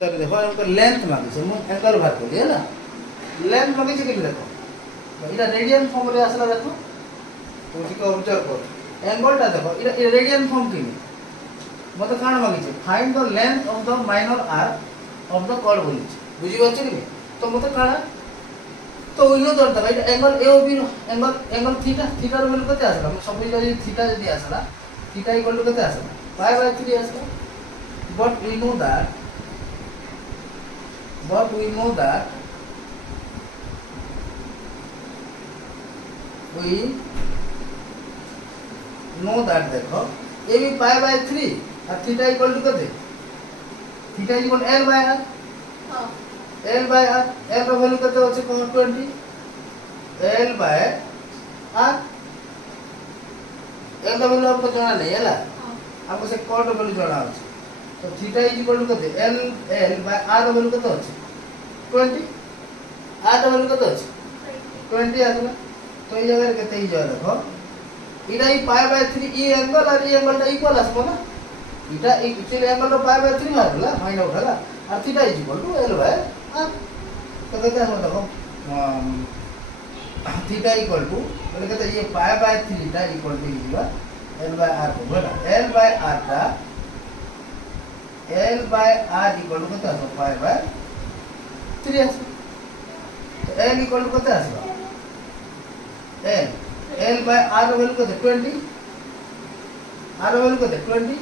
देखो हमको लेंथ मांगी से मु एंगल बाहर कर दिया ना लेंथ मांगी से कि देखो इटा रेडियन फॉर्म रे आसला देखो तो ठीक ऑब्जर्व कर एंगल टा देखो इटा रेडियन फॉर्म की मते काण मांगी से find the length of the minor arc of the chord बोली बुझी पाछ कि तो मते काण तो इनो दरता भाई angle AOB angle theta theta रो बोली कते आसला सब जदी थीटा जदी आसला थीटा इक्वल टू कते आसला π/3 आसला but we know that we know that देखो ये भी π/3 और थीटा इक्वल टू कते थीटा इक्वल l/r हां l/r l रो वैल्यू कते होचे 20 l/r l रो वैल्यू आपको जाना नहीं है ला आपको से कॉट रो वैल्यू जाना होचे तो थीटा इक्वल टू कते l/r रो वैल्यू कते होचे 20 r रो वैल्यू कते होचे 20 आसला तो ये जगह कते ही जा देखो इटा ई π/3 ई एंगल और ई एंगल टा इक्वल आसबो ना इटा एक्चुअली एंगल रो π/3 मारला फाइंड आउट हला और थीटा इक्वल टू l/r तो कहते हैं देखो थीटा इक्वल टू बोले कहते ये π/3 टा इक्वल टू इजीवा l/r को बोला l/r टा l/r इक्वल टू कते आसो π/3 आसो तो l इक्वल टू कते आसो l/r रो वैल्यू कते 20 r रो वैल्यू कते 20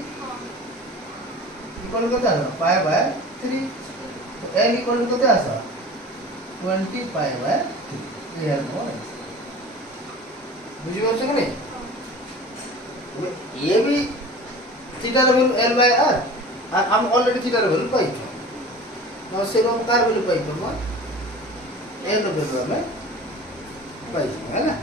इक्वल टू कते आसो π/3 तो l इक्वल टू कते आसो 20 π/3 ये है बुझी पाछ कि नहीं ये भी थीटा रो वैल्यू l/r और हम already theta rho value pi ना से रो कार वैल्यू पाई तो l रो वैल्यू हमें पाई है ना।